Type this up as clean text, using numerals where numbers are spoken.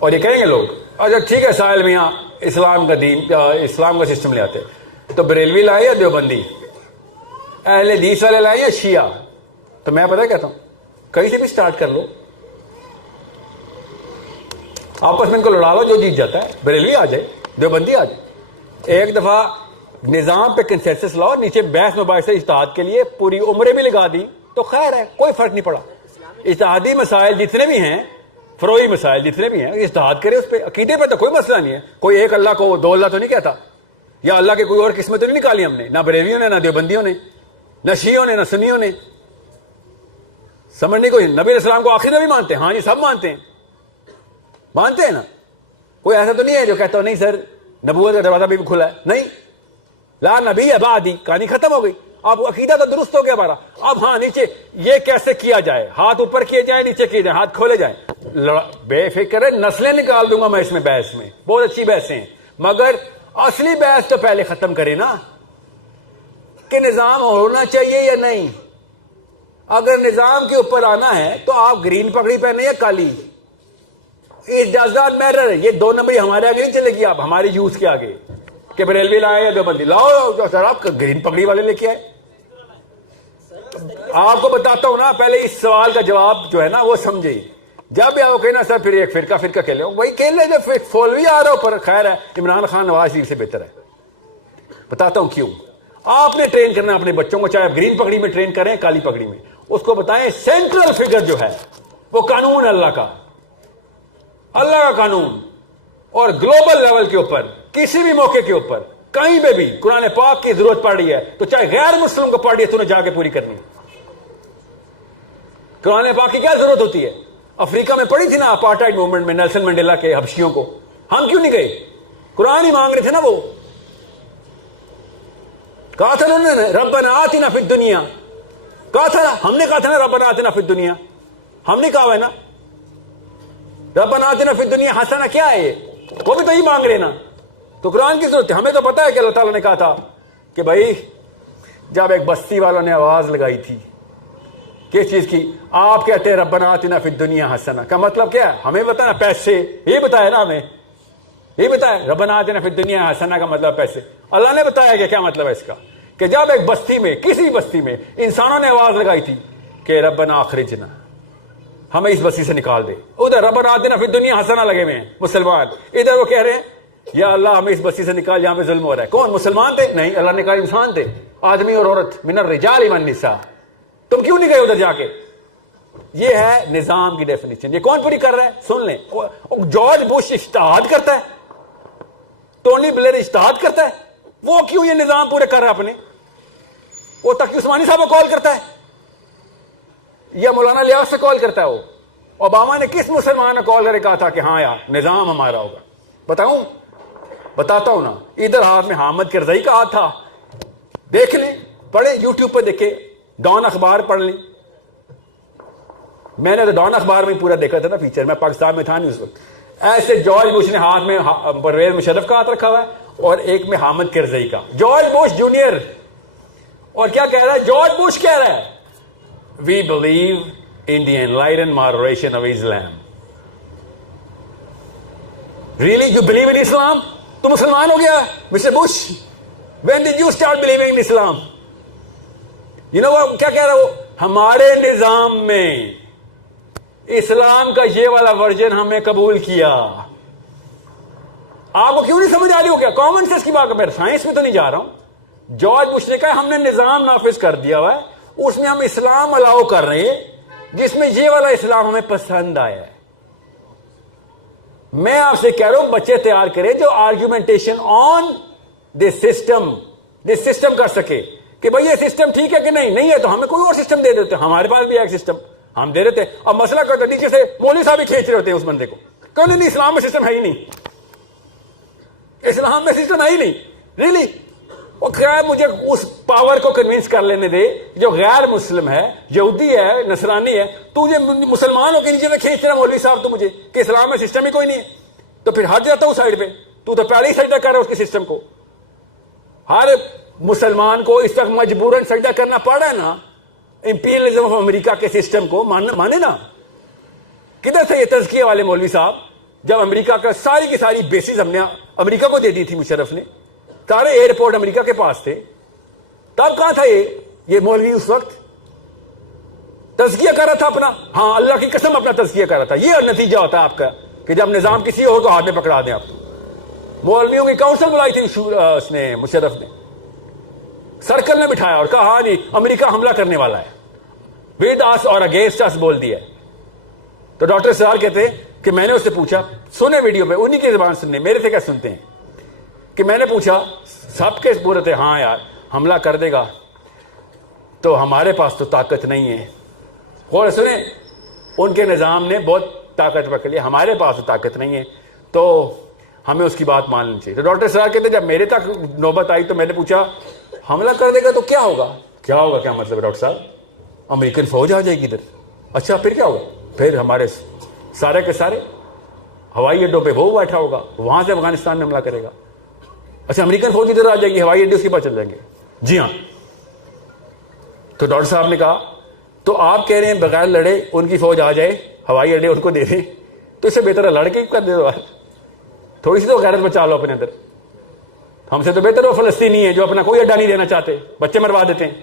اور یہ کہیں گے لوگ اچھا ٹھیک ہے ساحل میاں اسلام کا دین اسلام کا سسٹم لے آتے, تو بریلوی لائے یا دیوبندی, اہل حدیث والے لائے یا شیعہ؟ تو میں پتہ کہتا ہوں کہیں سے بھی سٹارٹ کر لو, آپس میں ان کو لڑا لو, جو جیت جاتا ہے بریلوی آ جائے دیوبندی آ جائے. ایک دفعہ نظام پہ کنسنسس لاؤ, نیچے بحث مباحثہ اجتہاد کے لیے پوری عمریں بھی لگا دی تو خیر ہے, کوئی فرق نہیں پڑا. اجتہادی مسائل جتنے بھی ہیں, فروعی مسائل جتنے بھی ہیں, اجتہاد کرے اس پہ. عقیدے پہ تو کوئی مسئلہ نہیں ہے, کوئی ایک اللہ کو دو اللہ تو نہیں کہتا, یا اللہ کے کوئی اور قسمیں تو نہیں نکالی ہم نے, نہ بریلویوں نے, نہ دیوبندیوں نے, نہ شیعوں نے, نہ سنیوں نے. سمجھنے کو نبی علیہ السلام کو آخری نبی مانتے ہیں, ہاں جی سب مانتے ہیں, مانتے ہیں نا. کوئی ایسا تو نہیں ہے جو کہتا ہو نہیں سر نبوت کا دروازہ بھی کھلا ہے, نہیں, لا نبی بعدی, کہانی ختم ہو گئی. اب عقیدہ تو درست ہو گیا ہمارا. اب ہاں نیچے یہ کیسے کیا جائے, ہاتھ اوپر کیے جائیں نیچے کیے جائیں, ہاتھ کھولے جائیں, بے فکر ہے نسلیں نکال دوں گا میں اس میں بحث میں, بہت اچھی بحثیں ہیں, مگر اصلی بحث تو پہلے ختم کرے نا کہ نظام ہونا چاہیے یا نہیں. اگر نظام کے اوپر آنا ہے تو آپ گرین پگڑی پہنے یا کالی, اٹ ڈز ناٹ میٹر. یہ دو نمبر ہمارے آگے نہیں چلے گی, آپ ہمارے یوز کے آگے کہ بریلوی لائے یا دیوبندی لاؤ, سر آپ گرین پگڑی والے لے کے آئے. آپ کو بتاتا ہوں نا, پہلے اس سوال کا جواب جو ہے نا وہ سمجھے. جب بھی آپ کہنا سر پھر ایک فرقہ کھیلے, وہی کھیل لے جو فولوی آ رہا ہو, پر خیر ہے عمران خان نواز شریف سے بہتر ہے. بتاتا ہوں کیوں. آپ نے ٹرین کرنا اپنے بچوں کو, چاہے آپ گرین پگڑی میں ٹرین کریں کالی پگڑی میں, اس کو بتائیں سینٹرل فگر جو ہے وہ قانون اللہ کا قانون, اور گلوبل لیول کے اوپر کسی بھی موقع کے اوپر کہیں پہ بھی قرآن پاک کی ضرورت پڑ رہی ہے تو چاہے غیر مسلم کو پڑ رہی ہے تو انہیں جا کے پوری کرنی. قرآن پاک کی کیا ضرورت ہوتی ہے؟ افریقہ میں پڑی تھی نا اپارٹائڈ موومنٹ میں نیلسن منڈیلا کے حبشیوں کو, ہم کیوں نہیں گئے؟ قرآن ہی مانگ رہے تھے نا. وہ کہا تھا انہوں نے ربنا آتنا فی الدنیا, کہا تھا نا, ہم نے کہا تھا نا ربنا آتنا فی الدنیا, ہم نے کہا ہے نا ربنا آتنا فی الدنیا حسنہ. کیا ہے یہ؟ وہ بھی تو ہی مانگ رہے نا. تو قرآن کی ضرورت ہے. ہمیں تو پتا ہے کہ اللہ تعالیٰ نے کہا تھا کہ بھائی جب ایک بستی والوں نے آواز لگائی تھی کس چیز کی, آپ کہتے ہیں ربنا آتنا فی الدنیا حسنہ, کا مطلب کیا ہے ہمیں بتایا؟ پیسے. یہ بتایا نا ہمیں, یہ بتایا ربنا آتنا فی الدنیا حسنہ کا مطلب پیسے. اللہ نے بتایا کہ کیا مطلب ہے اس کا, کہ جب ایک بستی میں کسی بستی میں انسانوں نے آواز لگائی تھی کہ ربنا اخرجنا, ہمیں اس بستی سے نکال دے. ادھر ربنا آتنا فی الدنیا حسنہ لگے ہوئے ہیں مسلمان, ادھر وہ کہہ رہے ہیں یا اللہ ہمیں اس بستی سے نکال جہاں پہ ظلم ہو رہا ہے. کون مسلمان تھے؟ نہیں, اللہ نے کہا انسان تھے, آدمی اور عورت, من الرجال والنساء. تم کیوں نہیں گئے ادھر جا کے؟ یہ ہے نظام کی ڈیفینیشن. یہ کون پوری کر رہا ہے؟ سن لیں, جارج بش اجتہاد کرتا ہے, ٹونی بلیر اجتہاد کرتا ہے, وہ کیوں یہ نظام پورے کر رہا ہے اپنے؟ وہ تقی عثمانی صاحب کو کال کرتا ہے یا مولانا لیاس سے کال کرتا ہے. وہ اوباما نے کس مسلمان نے کال کر کے کہا تھا کہ ہاں یار نظام ہمارا ہوگا؟ بتاؤں؟ بتاتا ہوں نا. ادھر ہاتھ میں حامد کرزئی کا ہاتھ تھا, دیکھ لیں, پڑھیں, یوٹیوب پہ دیکھیں, ڈان اخبار پڑھ لیں. میں نے تو ڈان اخبار میں پورا دیکھا تھا نا فیچر, میں پاکستان میں تھا نہیں اس وقت. ایسے جارج بش نے ہاتھ میں پرویز مشرف کا ہاتھ رکھا ہوا ہے اور ایک میں حامد کرزئی کا. جارج بش جونیئر, اور کیا کہہ رہا ہے جارج بش؟ کہہ رہا ہے we believe in the enlightened moderation of Islam. Really you believe in Islam? تو مسلمان ہو گیا mister Bush. When did you start believing in Islam? You know کیا کہہ رہا وہ, ہمارے نظام میں اسلام کا یہ والا ورژن ہم نے قبول کیا. آپ کو کیوں نہیں سمجھ آ رہی ہو کیا؟ کامن سینس کی بات ہے, میں سائنس میں تو نہیں جا رہا ہوں. جارج بش نے کہا ہم نے نظام نافذ کر دیا ہوا ہے, اس میں ہم اسلام الاؤ کر رہے ہیں جس میں یہ والا اسلام ہمیں پسند آیا ہے. میں آپ سے کہہ رہا ہوں بچے تیار کریں جو آرگیومنٹیشن آن دس سسٹم کر سکے کہ بھائی یہ سسٹم ٹھیک ہے کہ نہیں ہے تو ہمیں کوئی اور سسٹم دے دیتے. ہمارے پاس بھی ایک سسٹم ہم دے دیتے. اب مسئلہ کرتے نیچے سے مولوی صاحب ہی کھینچ رہے ہوتے ہیں اس بندے کو, کہ نہیں اسلام میں سسٹم ہے ہی نہیں, اسلام میں سسٹم ہے ہی نہیں. ریئلی وہ خیر مجھے اس پاور کو کنوینس کر لینے دے جو غیر مسلم ہے, یہودی ہے, نصرانی ہے. تو مجھے مسلمانوں کے نیچے سے کھینچ رہا مولوی صاحب تو مجھے کہ اسلام میں سسٹم ہی کوئی نہیں ہے, تو پھر ہٹ جاتا ہوں سائڈ پہ. تو پہلے ہی سجدہ کر رہا ہے اس کے سسٹم کو. ہر مسلمان کو اس وقت مجبوراً سجدہ کرنا پڑ رہا ہے نا امپیریلزم آف امریکہ کے سسٹم کو, مانے نا. کدھر سے یہ تزکیہ والے مولوی صاحب جب امریکہ کا ساری کی ساری بیسز ہم نے امریکہ کو دے دی تھی مشرف نے, سارے ایئرپورٹ امریکہ کے پاس تھے, تب کہاں تھا یہ مولوی اس وقت؟ تزکیہ کر رہا تھا اپنا, ہاں اللہ کی قسم اپنا تزکیہ کر رہا تھا. یہ نتیجہ ہوتا ہے آپ کا کہ جب نظام کسی اور کو ہاتھ میں پکڑا دیں آپ. مولویوں کی کاؤنسل بلائی تھی اس نے, مشرف نے سرکل میں بٹھایا اور کہا ہاں جی امریکہ حملہ کرنے والا ہے, ود اس اور اگینسٹ اس بول دیا. تو ڈاکٹر سرار کہتے ہیں کہ میں نے اس سے پوچھا, سنے ویڈیو پہ, انہی کی زبان سننے, میرے سے کیا سنتے ہیں, کہ میں نے پوچھا سب کے بول رہے تھے ہاں یار حملہ کر دے گا, تو ہمارے پاس تو طاقت نہیں ہے. اور سنیں, ان کے نظام نے بہت طاقت پکڑ لی, ہمارے پاس تو طاقت نہیں ہے, تو ہمیں اس کی بات مان لینی چاہیے. تو ڈاکٹر سرار کہتے ہیں جب میرے تک نوبت آئی تو میں نے پوچھا حملہ کر دے گا تو کیا ہوگا؟ کیا ہوگا کیا مطلب ہے ڈاکٹر صاحب؟ امریکن فوج آ جائے گی ادھر. اچھا پھر کیا ہوگا؟ پھر ہمارے سارے کے سارے ہوائی اڈوں پہ وہ بیٹھا ہوگا, وہاں سے افغانستان میں حملہ کرے گا. اچھا امریکن فوج ادھر آ جائے گی, ہوائی اڈے اس کے پاس چل جائیں گے. جی ہاں. تو ڈاکٹر صاحب نے کہا تو آپ کہہ رہے ہیں بغیر لڑے ان کی فوج آ جائے, ہوائی اڈے ان کو دے دیں, تو اس سے بہتر ہے لڑ کے کر دے دو, تھوڑی سی تو غیرت بچا لو اپنے اندر. ہم سے تو بہتر وہ فلسطینی ہے جو اپنا کوئی اڈا نہیں دینا چاہتے, بچے مروا دیتے ہیں.